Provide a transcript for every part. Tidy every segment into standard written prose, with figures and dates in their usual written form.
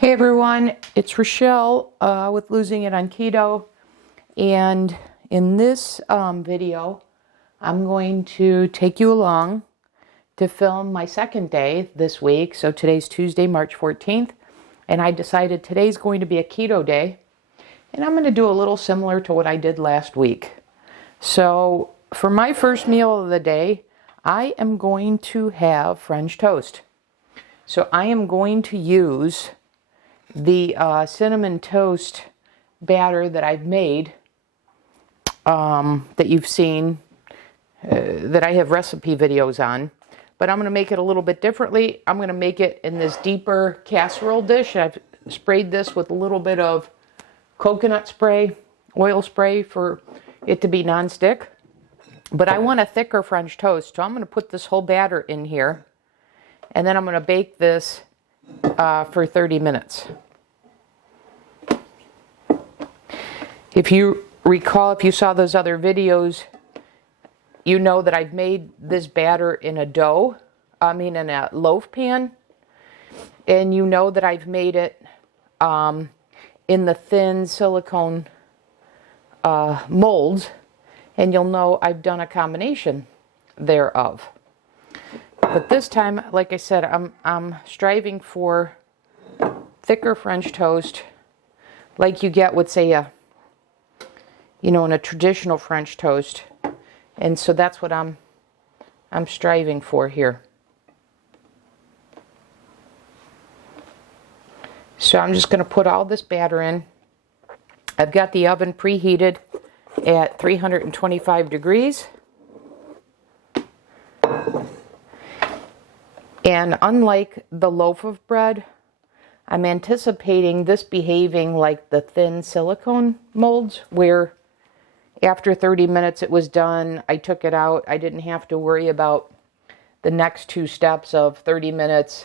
Hey everyone, it's Rochelle with Losing It on Keto, and in this video I'm going to take you along to film my second day this week. So today's Tuesday, March 14th, and I decided today's going to be a keto day, and I'm going to do a little similar to what I did last week. So for my first meal of the day, I am going to have French toast. So I am going to use the cinnamon toast batter that I've made, that you've seen, that I have recipe videos on, but I'm going to make it a little bit differently. I'm going to make it in this deeper casserole dish. I've sprayed this with a little bit of coconut spray, oil spray for it to be nonstick, but I want a thicker French toast, so I'm going to put this whole batter in here, and then I'm going to bake this for 30 minutes. If you recall, if you saw those other videos, you know that I've made this batter in a in a loaf pan, and you know that I've made it in the thin silicone molds, and you'll know I've done a combination thereof. But this time, like I said, I'm striving for thicker French toast, like you get with, say, in a traditional French toast. And so that's what I'm striving for here. So I'm just going to put all this batter in. I've got the oven preheated at 325 degrees. And unlike the loaf of bread, I'm anticipating this behaving like the thin silicone molds, where after 30 minutes it was done, I took it out. I didn't have to worry about the next two steps of 30 minutes,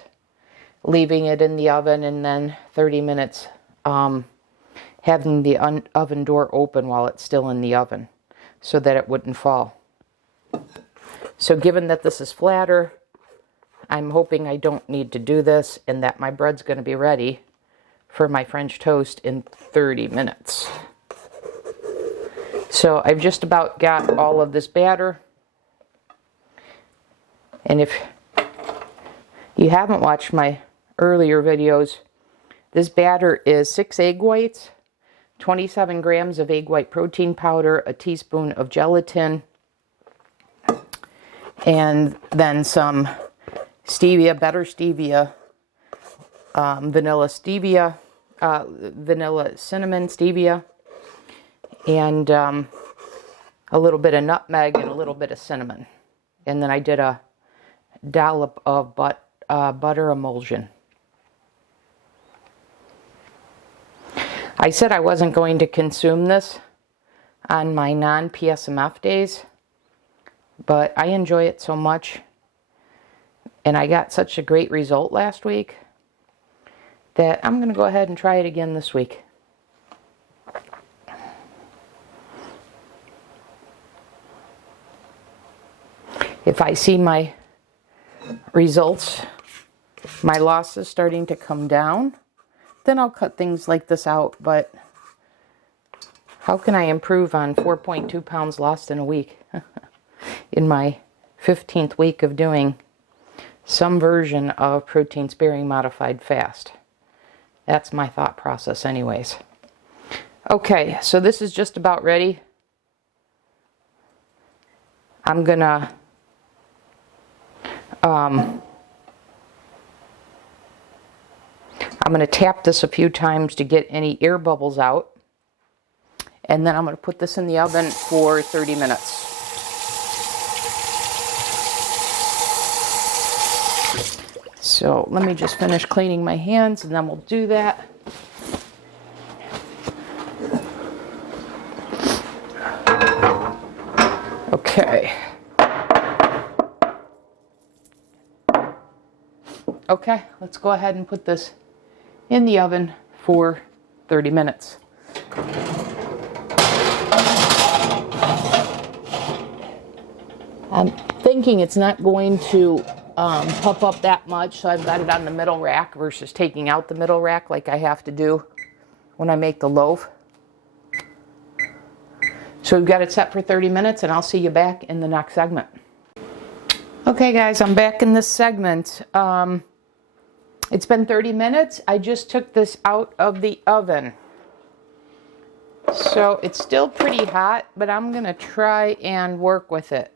leaving it in the oven, and then 30 minutes having the oven door open while it's still in the oven so that it wouldn't fall. So given that this is flatter, I'm hoping I don't need to do this, and that my bread's going to be ready for my French toast in 30 minutes. So I've just about got all of this batter. And if you haven't watched my earlier videos, this batter is 6 egg whites, 27 grams of egg white protein powder, a teaspoon of gelatin, and then some stevia, better stevia, vanilla stevia, vanilla cinnamon stevia, and a little bit of nutmeg and a little bit of cinnamon. And then I did a dollop of butter emulsion. I said I wasn't going to consume this on my non-PSMF days, but I enjoy it so much, and I got such a great result last week that I'm going to go ahead and try it again this week. If I see my results, my losses starting to come down, then I'll cut things like this out. But how can I improve on 4.2 pounds lost in a week in my 15th week of doing some version of protein sparing modified fast? That's my thought process anyways. Okay, so this is just about ready. I'm gonna tap this a few times to get any air bubbles out, and then I'm going to put this in the oven for 30 minutes. So let me just finish cleaning my hands, and then we'll do that. Okay. Okay, let's go ahead and put this in the oven for 30 minutes. I'm thinking it's not going to puff up that much, so I've got it on the middle rack versus taking out the middle rack like I have to do when I make the loaf. So we've got it set for 30 minutes, and I'll see you back in the next segment. Okay guys, I'm back in this segment. It's been 30 minutes. I just took this out of the oven. So it's still pretty hot, but I'm gonna try and work with it.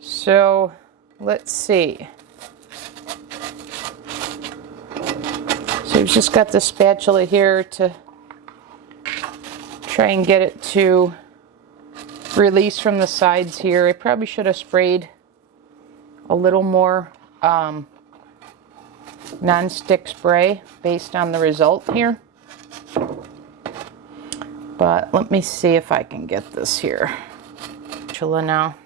So let's see. So we've just got the spatula here to try and get it to release from the sides here. I probably should have sprayed a little more non-stick spray based on the result here. But let me see if I can get this here. Spatula now.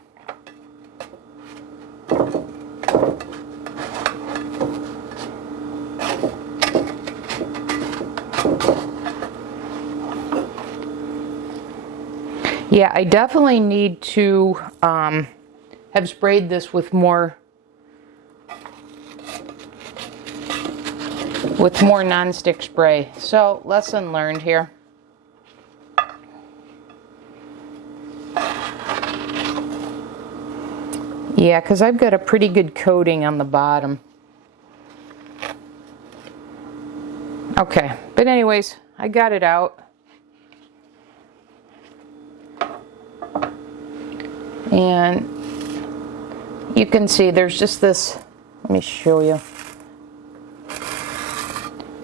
Yeah, I definitely need to have sprayed this with more non-stick spray. So, lesson learned here. Yeah, because I've got a pretty good coating on the bottom. Okay, but anyways, I got it out. And you can see there's just this, let me show you.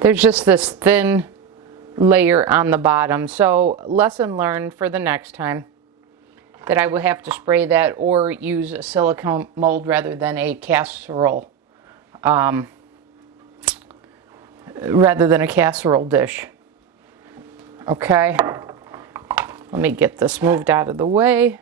There's just this thin layer on the bottom. So lesson learned for the next time that I will have to spray that or use a silicone mold rather than a casserole. Dish. Okay. Let me get this moved out of the way.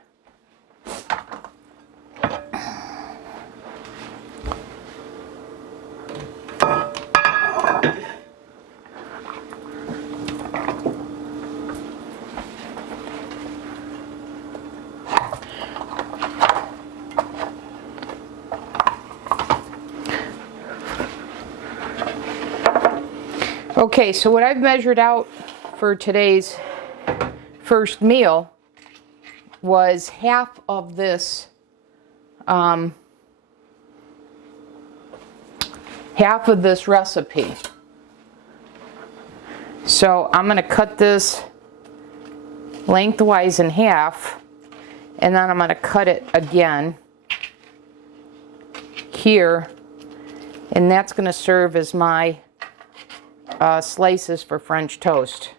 Okay, so what I've measured out for today's first meal was half of this, recipe. So I'm going to cut this lengthwise in half, and then I'm going to cut it again here, and that's going to serve as my slices for French toast.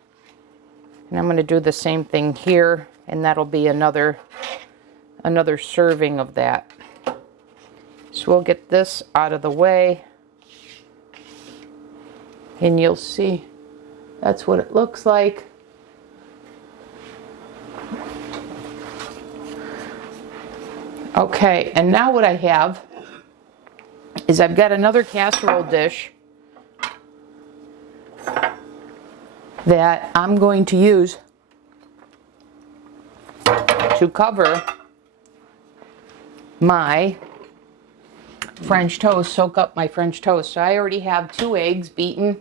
And I'm going to do the same thing here, and that'll be another serving of that. So we'll get this out of the way, and you'll see that's what it looks like. Okay, and now what I have is I've got another casserole dish that I'm going to use to cover my French toast, soak up my French toast. So I already have 2 eggs beaten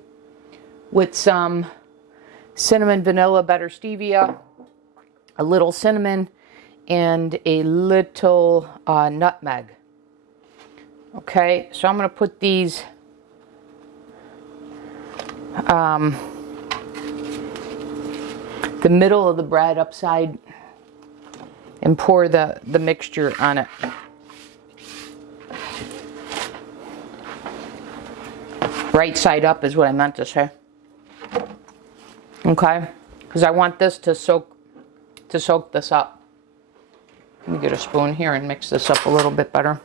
with some cinnamon, vanilla, butter, stevia, a little cinnamon, and a little nutmeg. Okay, so I'm going to put these the middle of the bread upside and pour the mixture on it. Right side up is what I meant to say. Okay, because I want this to soak this up. Let me get a spoon here and mix this up a little bit better.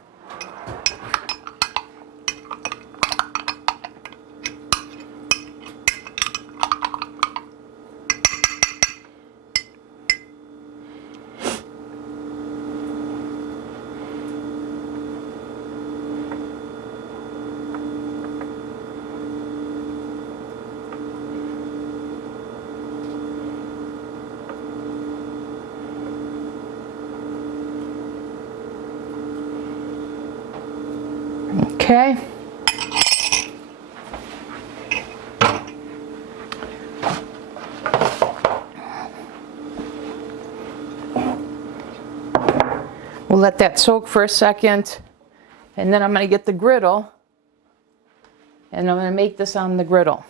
Okay. We'll let that soak for a second, and then I'm going to get the griddle, and I'm going to make this on the griddle.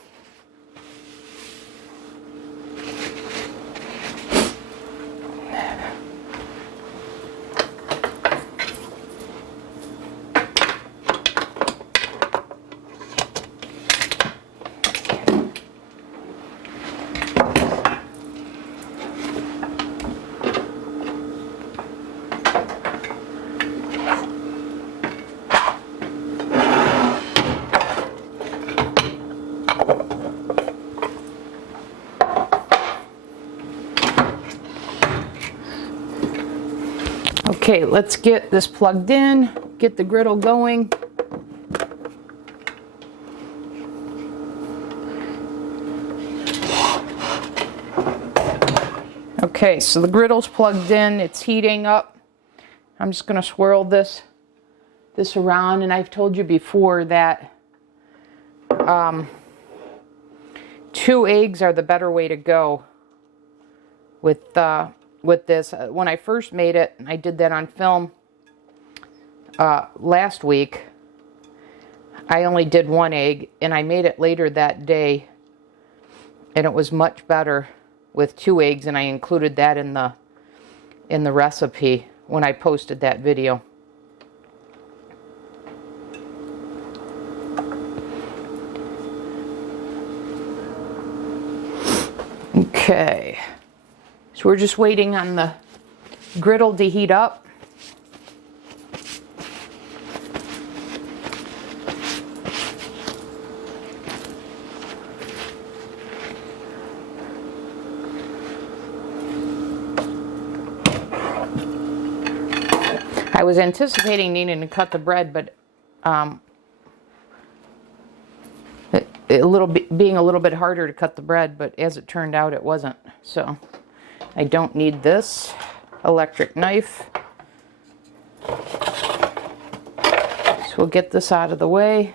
Okay, let's get this plugged in, get the griddle going. Okay, so the griddle's plugged in, it's heating up. I'm just gonna swirl this around, and I've told you before that 2 eggs are the better way to go with this. When I first made it, I did that on film last week. I only did 1 egg, and I made it later that day, and it was much better with 2 eggs, and I included that in the recipe when I posted that video. Okay, so we're just waiting on the griddle to heat up. I was anticipating needing to cut the bread, but being a little bit harder to cut the bread, but as it turned out, it wasn't. So I don't need this electric knife. So we'll get this out of the way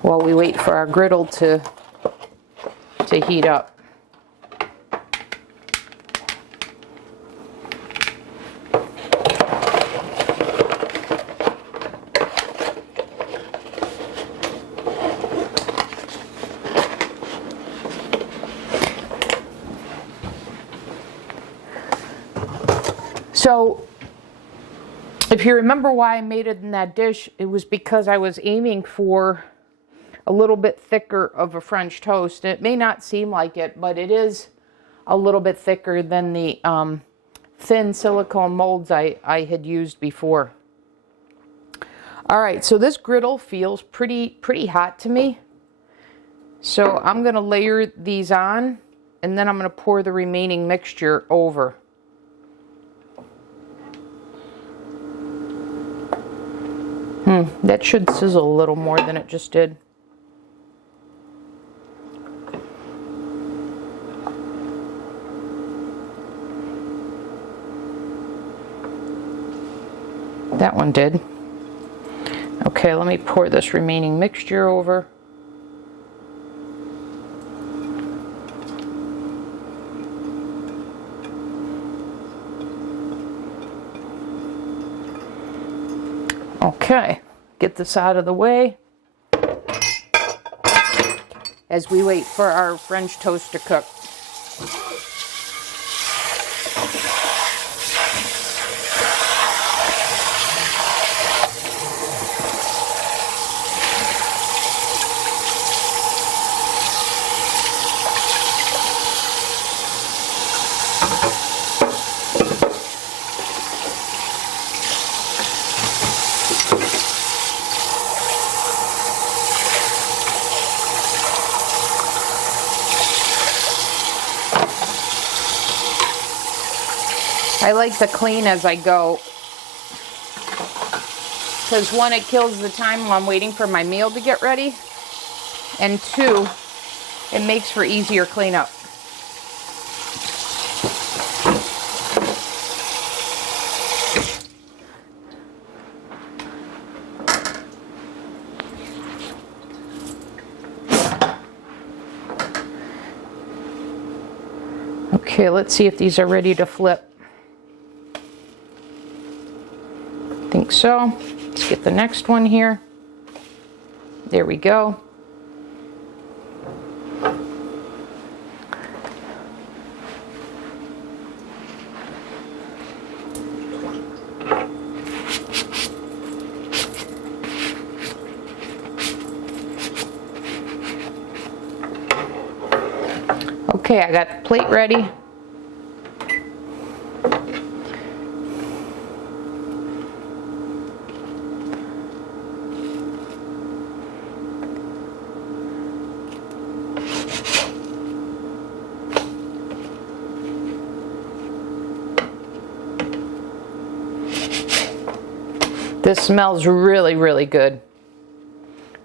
while we wait for our griddle to heat up. So, if you remember why I made it in that dish, it was because I was aiming for a little bit thicker of a French toast. It may not seem like it, but it is a little bit thicker than the thin silicone molds I had used before. Alright, so this griddle feels pretty hot to me. So I'm going to layer these on, and then I'm going to pour the remaining mixture over. That should sizzle a little more than it just did. That one did. Okay, let me pour this remaining mixture over. Okay, get this out of the way as we wait for our French toast to cook. I like to clean as I go, because 1, it kills the time while I'm waiting for my meal to get ready, and 2, it makes for easier cleanup. Okay, let's see if these are ready to flip. I think so. Let's get the next one here. There we go. Okay, I got the plate ready. This smells really, really good.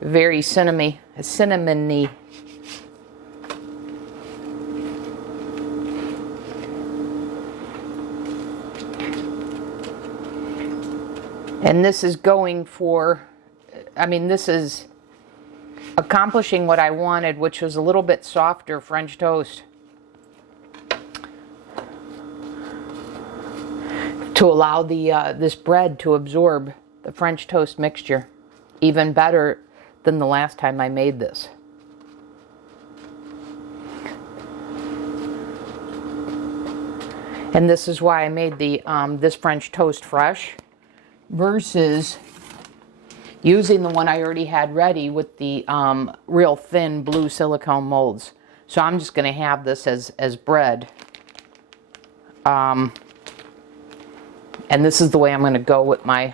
Very cinnamony. And this is going for, this is accomplishing what I wanted, which was a little bit softer French toast. To allow this bread to absorb the French toast mixture. Even better than the last time I made this. And this is why I made this French toast fresh versus using the one I already had ready with the real thin blue silicone molds. So I'm just going to have this as bread. And this is the way I'm going to go with my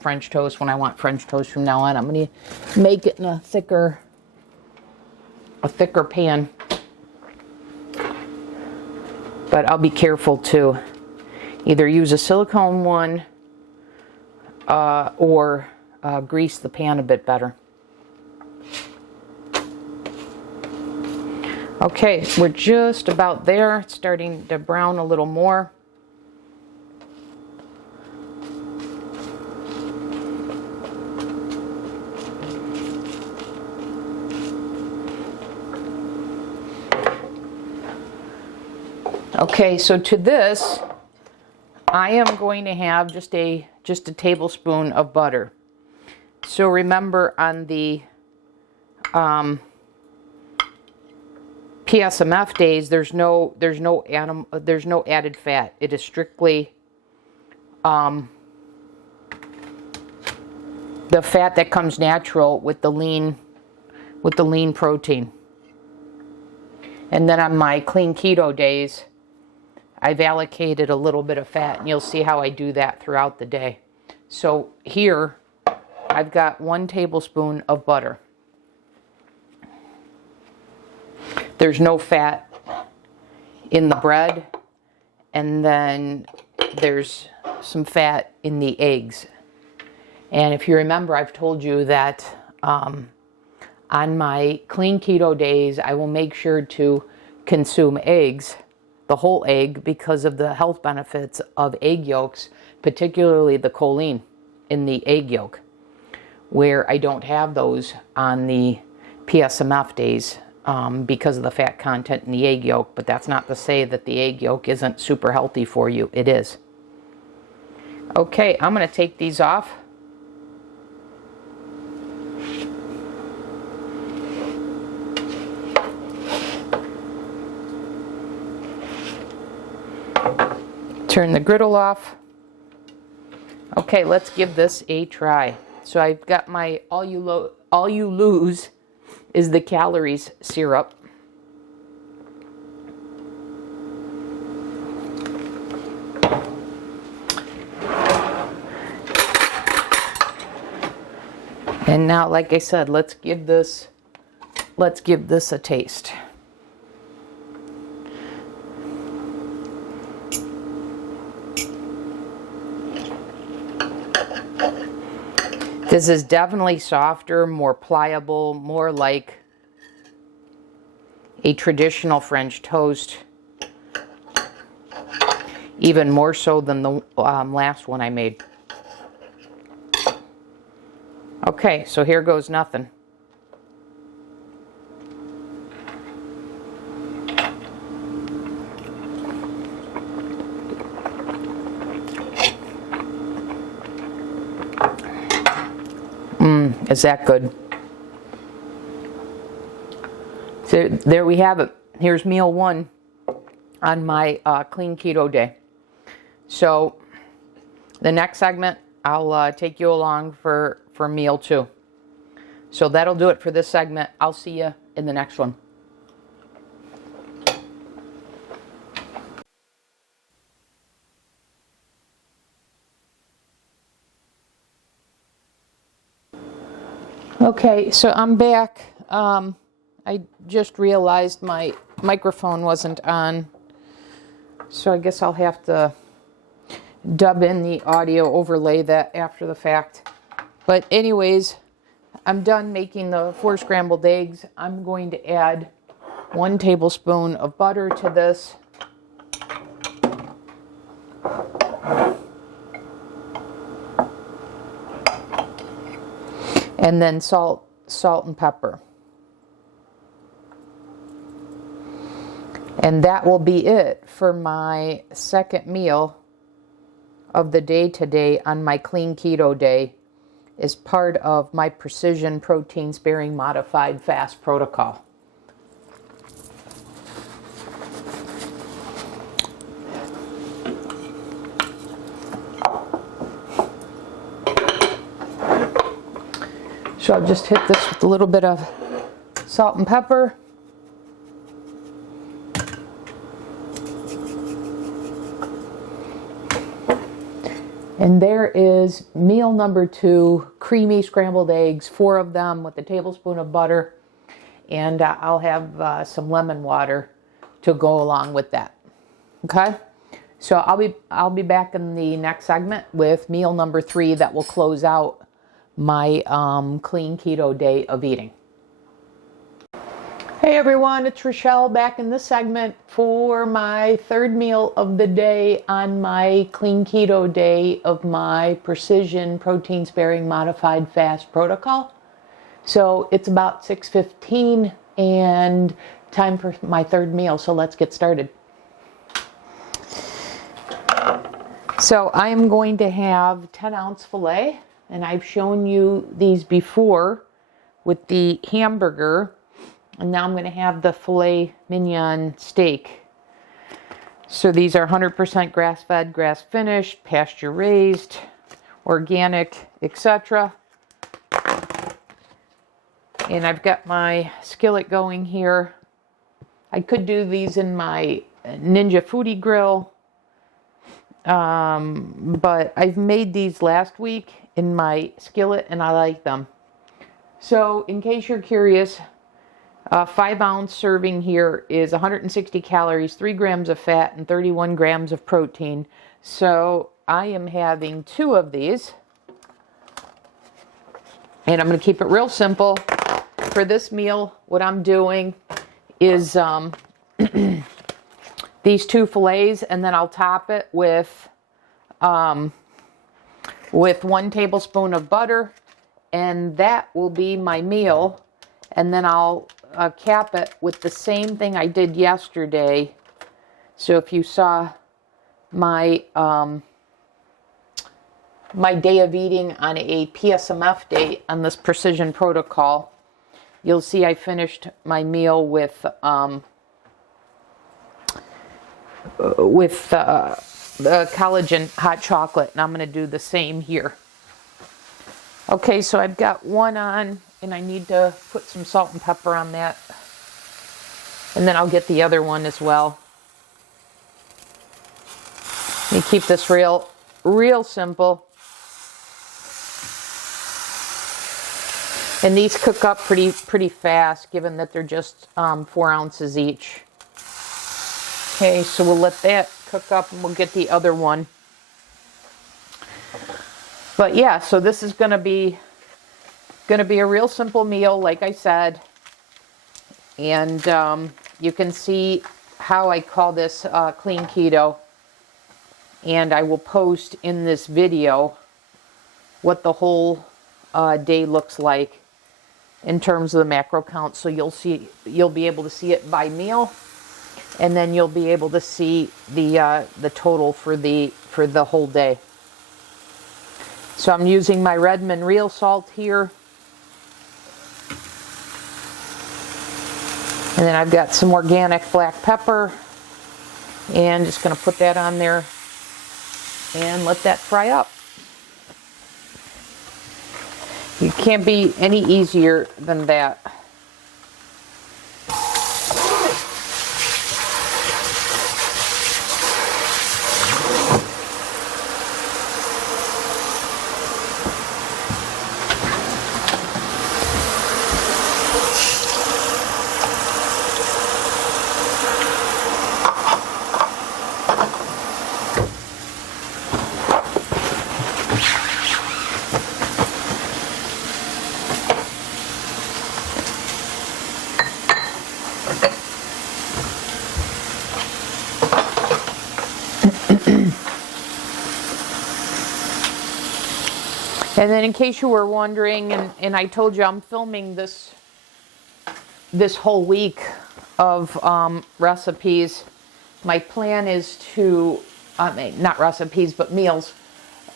French toast when I want French toast from now on. I'm going to make it in a thicker pan. But I'll be careful to either use a silicone one or grease the pan a bit better. Okay, we're just about there. It's starting to brown a little more. Okay, so to this, I am going to have just a tablespoon of butter. So remember, on the PSMF days, there's no added fat. It is strictly the fat that comes natural with the lean protein. And then on my clean keto days, I've allocated a little bit of fat, and you'll see how I do that throughout the day. So here, I've got 1 tablespoon of butter. There's no fat in the bread, and then there's some fat in the eggs. And if you remember, I've told you that on my clean keto days, I will make sure to consume eggs, the whole egg, because of the health benefits of egg yolks, particularly the choline in the egg yolk, where I don't have those on the PSMF days because of the fat content in the egg yolk. But that's not to say that the egg yolk isn't super healthy for you. It is. Okay, I'm going to take these off. Turn the griddle off. Okay, let's give this a try. So I've got my all you lose is the calories syrup. And now, like I said, let's give this a taste. This is definitely softer, more pliable, more like a traditional French toast. Even more so than the last one I made. Okay, so here goes nothing. Is that good? So there we have it. Here's meal 1 on my clean keto day. So the next segment, I'll take you along for meal 2. So that'll do it for this segment. I'll see you in the next one. Okay, so I'm back. I just realized my microphone wasn't on, so I guess I'll have to dub in the audio, overlay that after the fact. But anyways, I'm done making the 4 scrambled eggs. I'm going to add 1 tablespoon of butter to this. And then salt and pepper. And that will be it for my second meal of the day today on my clean keto day, as part of my precision protein sparing modified fast protocol. So I'll just hit this with a little bit of salt and pepper. And there is meal number 2, creamy scrambled eggs, 4 of them with a tablespoon of butter. And I'll have some lemon water to go along with that. Okay? So I'll be back in the next segment with meal number 3 that will close out my clean keto day of eating. Hey everyone, it's Rochelle back in this segment for my third meal of the day on my clean keto day of my precision protein sparing modified fast protocol. So it's about 6:15 and time for my third meal, so let's get started. So I am going to have 10-ounce filet, and I've shown you these before with the hamburger. And now I'm going to have the filet mignon steak. So these are 100% grass-fed, grass-finished, pasture-raised, organic, etc. And I've got my skillet going here. I could do these in my Ninja Foodie Grill, but I've made these last week in my skillet and I like them. So in case you're curious, a 5-ounce serving here is 160 calories, 3 grams of fat, and 31 grams of protein. So I am having 2 of these. And I'm going to keep it real simple. For this meal, what I'm doing is these 2 fillets, and then I'll top it with 1 tablespoon of butter. And that will be my meal. And then I'll cap it with the same thing I did yesterday. So if you saw my my day of eating on a PSMF day on this precision protocol, you'll see I finished my meal with the collagen hot chocolate, and I'm going to do the same here. Okay, so I've got one on, and I need to put some salt and pepper on that. And then I'll get the other one as well. You keep this real simple. And these cook up pretty fast, given that they're just 4 ounces each. Okay, so we'll let that cook up, and we'll get the other one. But yeah, so this is gonna be a real simple meal, like I said. And you can see how I call this clean keto. And I will post in this video what the whole day looks like in terms of the macro count. So you'll be able to see it by meal, and then you'll be able to see the total for the whole day. So I'm using my Redmond real salt here. And then I've got some organic black pepper, and just going to put that on there and let that fry up. It can't be any easier than that. And then in case you were wondering, and I told you I'm filming this whole week of recipes. My plan is to, not recipes, but meals.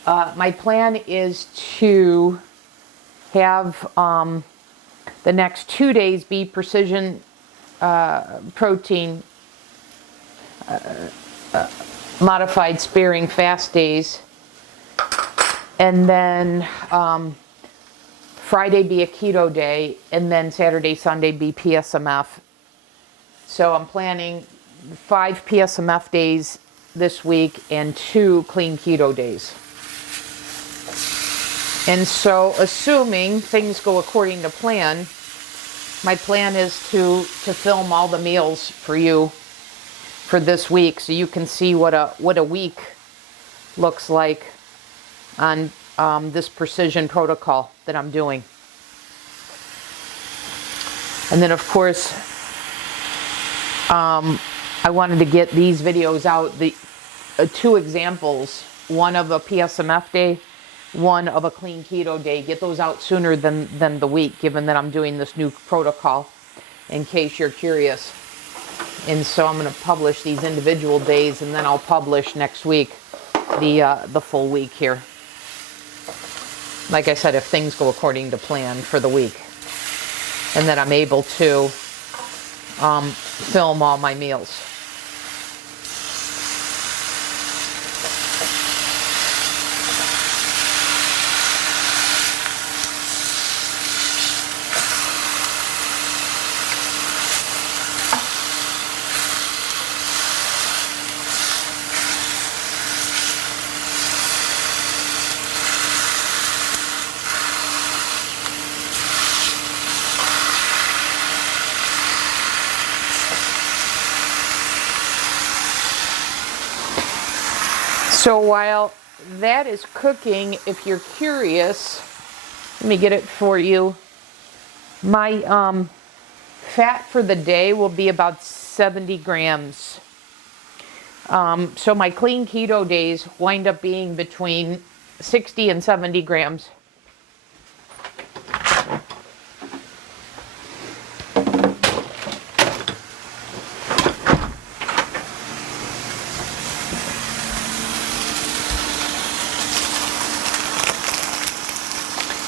My plan is to have the next 2 days be precision protein modified sparing fast days. And then Friday be a keto day, and then Saturday, Sunday be PSMF. So I'm planning 5 PSMF days this week and 2 clean keto days. And so assuming things go according to plan, my plan is to film all the meals for you for this week, so you can see what a week looks like on this precision protocol that I'm doing. And then of course, I wanted to get these videos out, the 2 examples, one of a PSMF day, one of a clean keto day. Get those out sooner than the week, given that I'm doing this new protocol, in case you're curious. And so I'm going to publish these individual days, and then I'll publish next week the full week here. Like I said, if things go according to plan for the week, and then I'm able to film all my meals. So while that is cooking, if you're curious, let me get it for you. My fat for the day will be about 70 grams. So my clean keto days wind up being between 60 and 70 grams.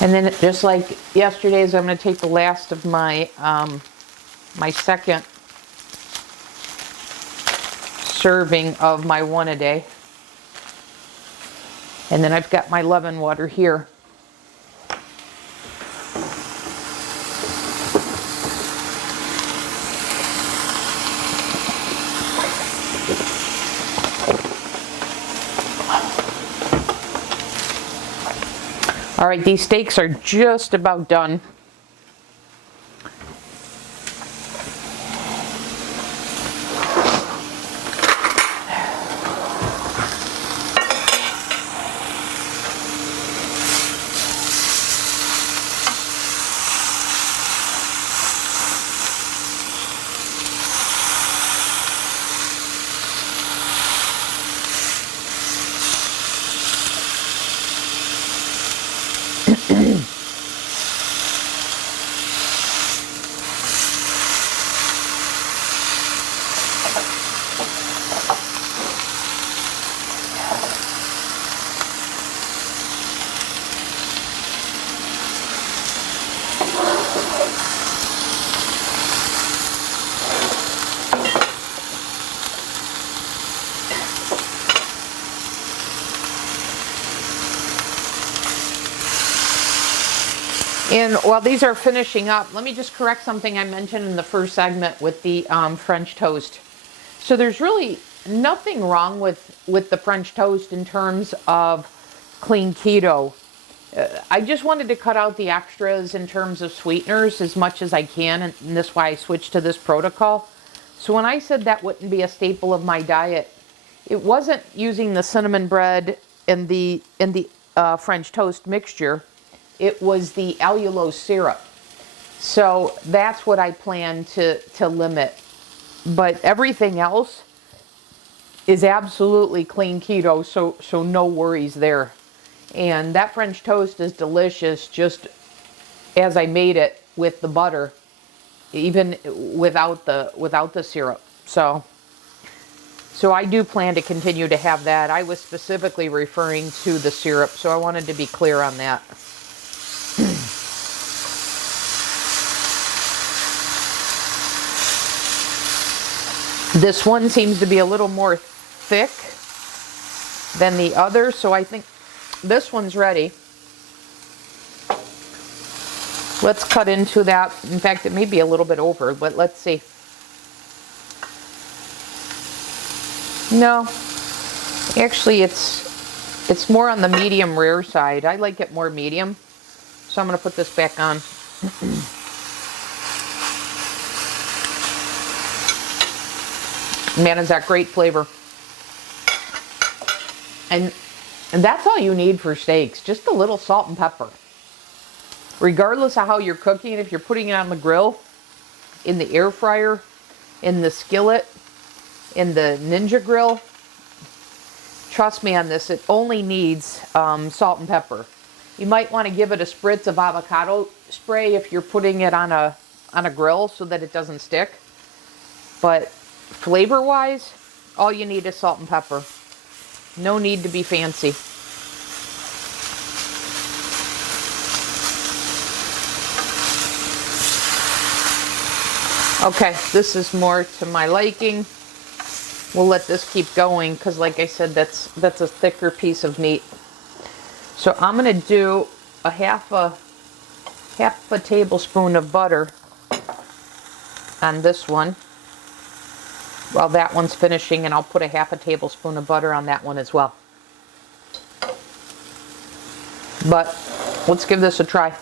And then just like yesterday's, I'm going to take the last of my my second serving of my 1 a day. And then I've got my lemon water here. All right, these steaks are just about done. And while these are finishing up, let me just correct something I mentioned in the first segment with the French toast. So there's really nothing wrong with the French toast in terms of clean keto. I just wanted to cut out the extras in terms of sweeteners as much as I can, and that's why I switched to this protocol. So when I said that wouldn't be a staple of my diet, it wasn't using the cinnamon bread and the French toast mixture. It was the allulose syrup. So that's what I plan to limit. But everything else is absolutely clean keto, so no worries there. And that French toast is delicious just as I made it with the butter, even without the syrup. So I do plan to continue to have that. I was specifically referring to the syrup, so I wanted to be clear on that. This one seems to be a little more thick than the other, so I think this one's ready. Let's cut into that. In fact, it may be a little bit over, but let's see. No, actually it's more on the medium rare side. I like it more medium, so I'm going to put this back on. Man, is that great flavor. And that's all you need for steaks, just a little salt and pepper. Regardless of how you're cooking, if you're putting it on the grill, in the air fryer, in the skillet, in the Ninja grill, trust me on this, it only needs salt and pepper. You might want to give it a spritz of avocado spray if you're putting it on a grill so that it doesn't stick. But flavor-wise, all you need is salt and pepper. No need to be fancy. Okay, this is more to my liking. We'll let this keep going because, like I said, that's a thicker piece of meat. So I'm going to do a half a tablespoon of butter on this one. While that one's finishing, and I'll put a half a tablespoon of butter on that one as well. But let's give this a try.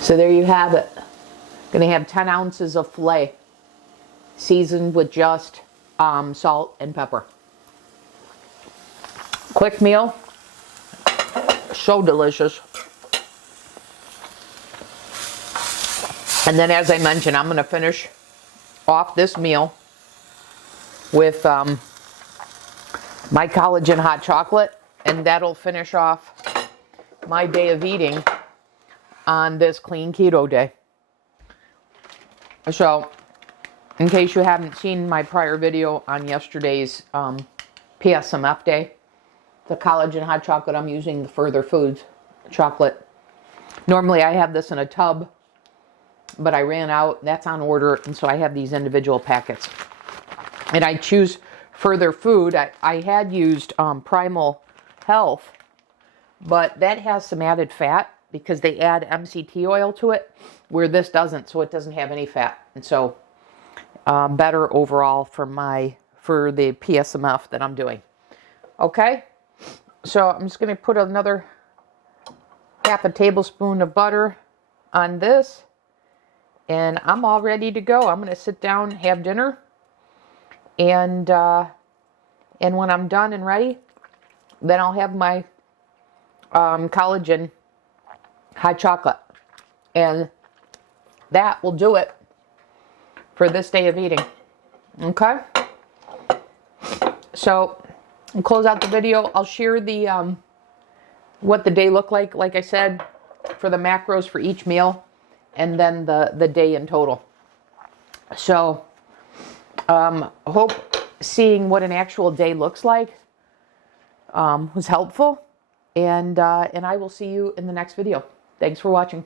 So there you have it. Going to have 10 ounces of filet, seasoned with just salt and pepper. Quick meal, so delicious. And then, as I mentioned, I'm going to finish off this meal with my collagen hot chocolate, and that'll finish off my day of eating on this clean keto day. So, in case you haven't seen my prior video on yesterday's PSMF day, the collagen hot chocolate, I'm using the Further Foods chocolate. Normally I have this in a tub, but I ran out. That's on order, and so I have these individual packets. And I choose Further Food. I had used Primal Health, but that has some added fat because they add MCT oil to it, where this doesn't, so it doesn't have any fat. And so better overall for the PSMF that I'm doing. Okay, so I'm just going to put another half a tablespoon of butter on this, and I'm all ready to go. I'm going to sit down, have dinner, and when I'm done and ready, then I'll have my collagen hot chocolate, and that will do it for this day of eating. Okay, so I'll close out the video. I'll share the what the day looked like I said, for the macros for each meal, and then the day in total. So hope seeing what an actual day looks like was helpful, and I will see you in the next video. Thanks for watching.